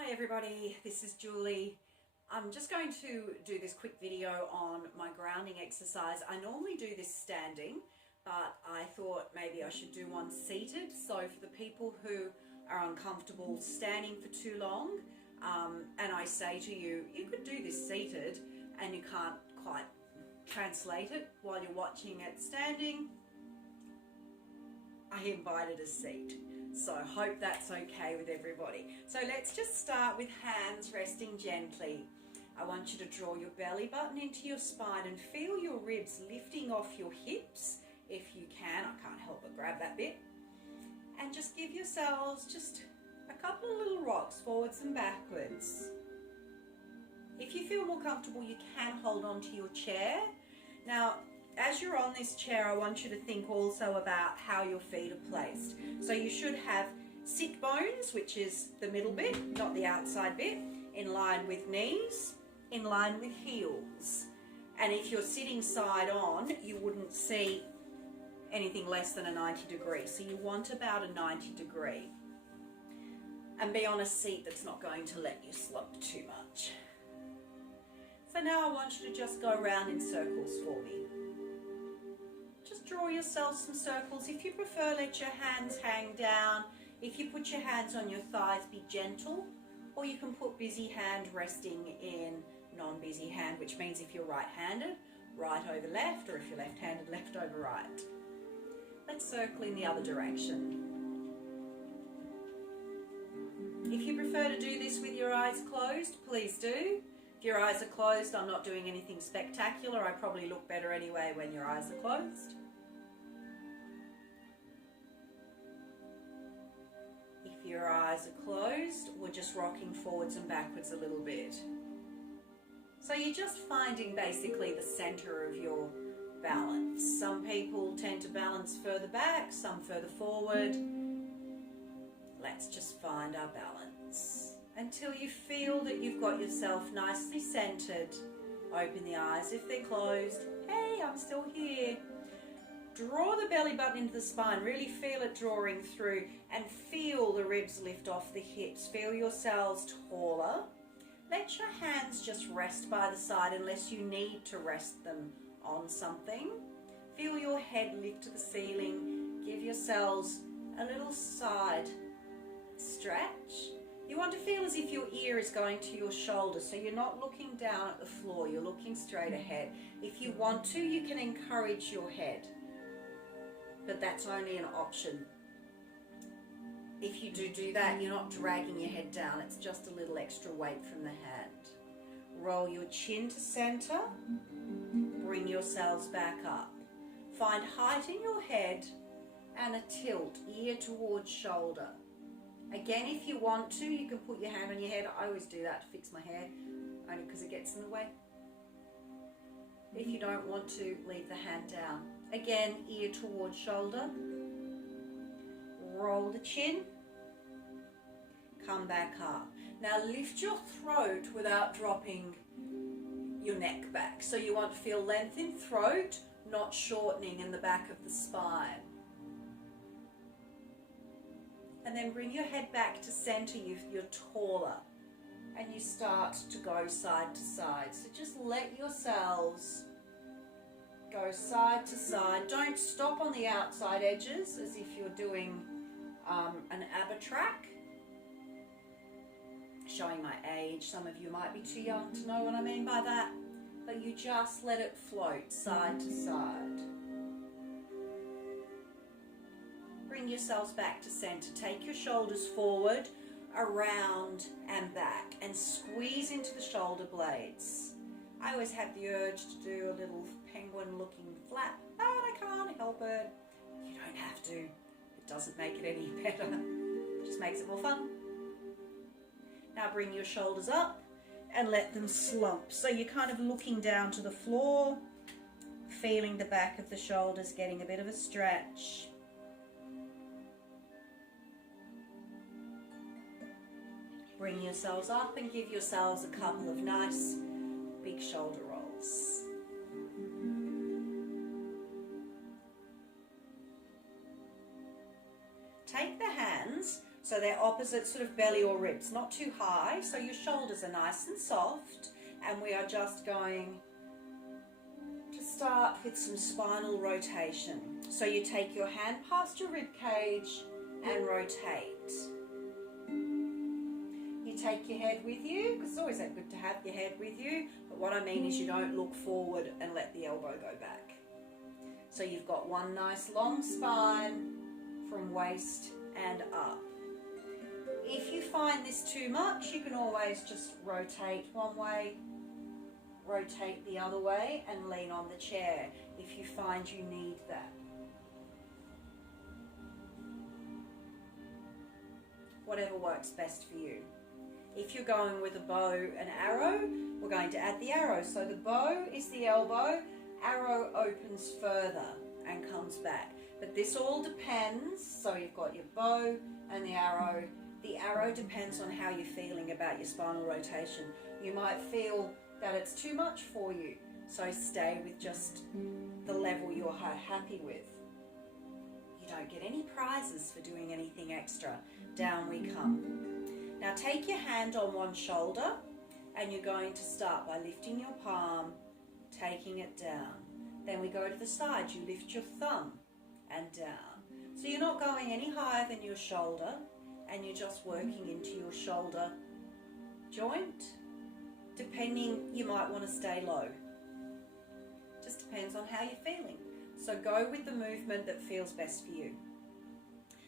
Hi everybody, this is Julie. I'm just going to do this quick video on my grounding exercise. I normally do this standing, but I thought maybe I should do one seated. So for the people who are uncomfortable standing for too long, and I say to you, you could do this seated and you can't quite translate it while you're watching it standing, I invited a seat. So I hope that's okay with everybody. So let's just start with hands resting gently. I want you to draw your belly button into your spine and feel your ribs lifting off your hips if you can. I can't help but grab that bit. And just give yourselves just a couple of little rocks forwards and backwards. If you feel more comfortable, you can hold on to your chair. Now, as you're on this chair, I want you to think also about how your feet are placed. So you should have sit bones, which is the middle bit, not the outside bit, in line with knees, in line with heels. And if you're sitting side on, you wouldn't see anything less than a 90 degree. So you want about a 90 degree. And be on a seat that's not going to let you slump too much. So now I want you to just go around in circles for me. Just draw yourself some circles. If you prefer, let your hands hang down. If you put your hands on your thighs, be gentle. Or you can put busy hand resting in non-busy hand, which means if you're right-handed, right over left, or if you're left-handed, left over right. Let's circle in the other direction. If you prefer to do this with your eyes closed, please do. If your eyes are closed, I'm not doing anything spectacular. I probably look better anyway when your eyes are closed. If your eyes are closed, we're just rocking forwards and backwards a little bit. So you're just finding basically the center of your balance. Some people tend to balance further back, some further forward. Let's just find our balance until you feel that you've got yourself nicely centered. Open the eyes if they're closed. Hey, I'm still here. Draw the belly button into the spine. Really feel it drawing through and feel the ribs lift off the hips. Feel yourselves taller. Let your hands just rest by the side unless you need to rest them on something. Feel your head lift to the ceiling. Give yourselves a little side stretch. You want to feel as if your ear is going to your shoulder, so you're not looking down at the floor, you're looking straight ahead. If you want to, you can encourage your head, but that's only an option. If you do that, you're not dragging your head down, it's just a little extra weight from the hand. Roll your chin to center, bring yourselves back up. Find height in your head and a tilt, ear towards shoulder. Again, if you want to, you can put your hand on your head. I always do that to fix my hair, only because it gets in the way. If you don't want to, leave the hand down. Again, ear towards shoulder. Roll the chin. Come back up. Now lift your throat without dropping your neck back. So you want to feel length in throat, not shortening in the back of the spine. And then bring your head back to center. You're taller and you start to go side to side. So just let yourselves go side to side. Don't stop on the outside edges as if you're doing an ABBA track. Showing my age, some of you might be too young to know what I mean by that, but you just let it float side to side. Bring yourselves back to center. Take your shoulders forward, around and back, and squeeze into the shoulder blades. I always have the urge to do a little penguin looking flap, but I can't help it. You don't have to. It doesn't make it any better. It just makes it more fun. Now bring your shoulders up and let them slump. So you're kind of looking down to the floor, feeling the back of the shoulders getting a bit of a stretch. Bring yourselves up and give yourselves a couple of nice big shoulder rolls. Take the hands So So they're opposite sort of belly or ribs, not too high. So your shoulders are nice and soft. And we are just going to start with some spinal rotation. So you take your hand past your rib cage and rotate. You take your head with you, because it's always good to have your head with you. But what I mean is you don't look forward and let the elbow go back. So you've got one nice long spine from waist and up. If you find this too much, you can always just rotate one way, rotate the other way, and lean on the chair if you find you need that. Whatever works best for you. If you're going with a bow and arrow, we're going to add the arrow. So the bow is the elbow, arrow opens further and comes back. But this all depends. So you've got your bow and the arrow. The arrow depends on how you're feeling about your spinal rotation. You might feel that it's too much for you, so stay with just the level you're happy with. You don't get any prizes for doing anything extra. Down we come. Now take your hand on one shoulder and you're going to start by lifting your palm, taking it down. Then we go to the side, you lift your thumb and down. So you're not going any higher than your shoulder, and you're just working into your shoulder joint. Depending, you might want to stay low. Just depends on how you're feeling. So go with the movement that feels best for you.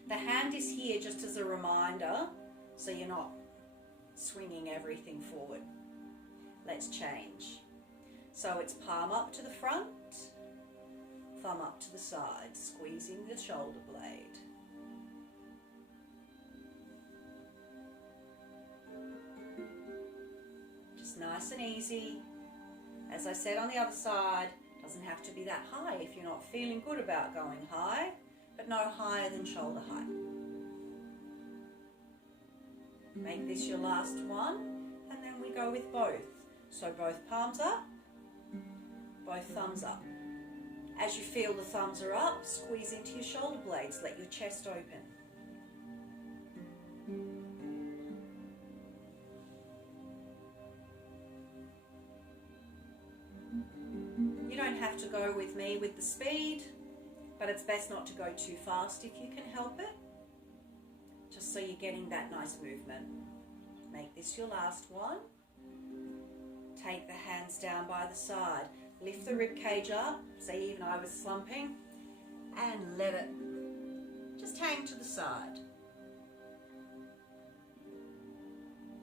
The hand is here just as a reminder, so you're not swinging everything forward. Let's change. So it's palm up to the front, thumb up to the side, squeezing the shoulder blade. Nice and easy. As I said on the other side, doesn't have to be that high if you're not feeling good about going high, but no higher than shoulder height. Make this your last one, and then we go with both. So both palms up, both thumbs up. As you feel the thumbs are up, squeeze into your shoulder blades, let your chest open. Have to go with me with the speed, but it's best not to go too fast if you can help it, just so you're getting that nice movement. Make this your last one. Take the hands down by the side, lift the rib cage up, see, even I was slumping, and let it just hang to the side.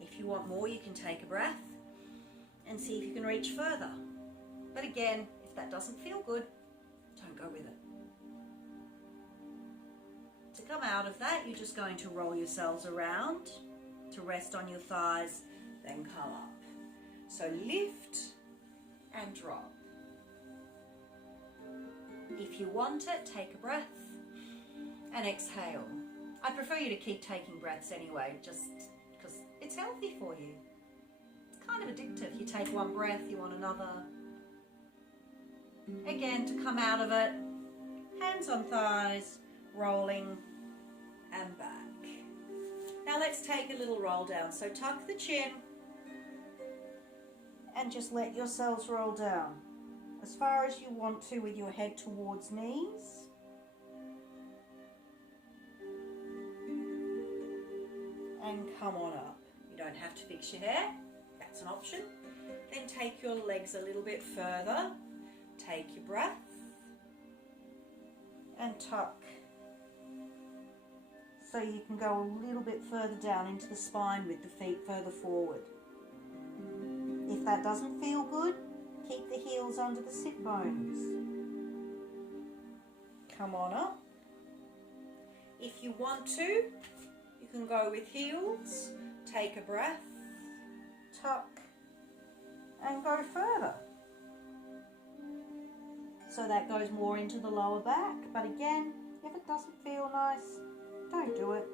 If you want more, you can take a breath and see if you can reach further. But again, that doesn't feel good, don't go with it. To come out of that, you're just going to roll yourselves around to rest on your thighs, then come up. So lift and drop. If you want it, take a breath and exhale. I prefer you to keep taking breaths anyway, just because it's healthy for you. It's kind of addictive. You take one breath, you want another. Again, to come out of it, hands on thighs, rolling and back. Now let's take a little roll down. So tuck the chin and just let yourselves roll down as far as you want to with your head towards knees. And come on up. You don't have to fix your hair, that's an option. Then take your legs a little bit further. Take your breath and tuck so you can go a little bit further down into the spine with the feet further forward. If that doesn't feel good, keep the heels under the sit bones. Come on up. If you want to, you can go with heels, take a breath, tuck and go further. So that goes more into the lower back, but again, if it doesn't feel nice, don't do it.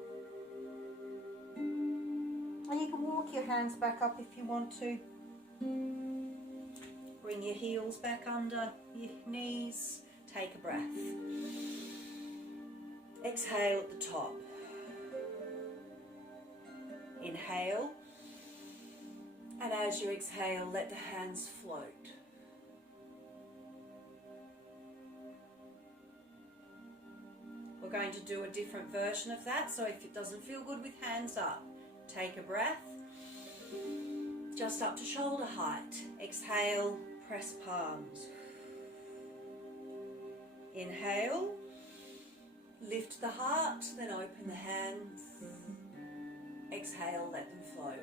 And you can walk your hands back up if you want to. Bring your heels back under your knees, take a breath. Exhale at the top. Inhale. And as you exhale, let the hands float. We're going to do a different version of that, so if it doesn't feel good with hands up, take a breath, just up to shoulder height. Exhale, press palms. Inhale, lift the heart, then open the hands. Exhale, let them float.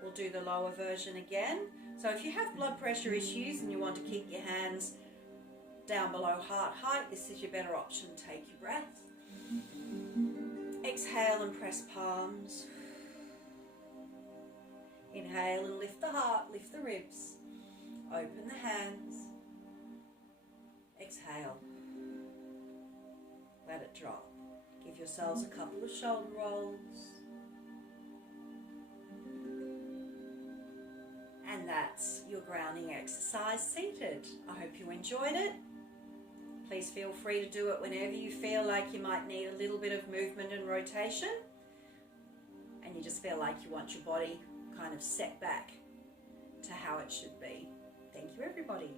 We'll do the lower version again. So if you have blood pressure issues and you want to keep your hands down below heart height, this is your better option. Take your breath. Exhale and press palms. Inhale and lift the heart, lift the ribs. Open the hands. Exhale. Let it drop. Give yourselves a couple of shoulder rolls. And that's your grounding exercise seated. I hope you enjoyed it. Please feel free to do it whenever you feel like you might need a little bit of movement and rotation, and you just feel like you want your body kind of set back to how it should be. Thank you, everybody.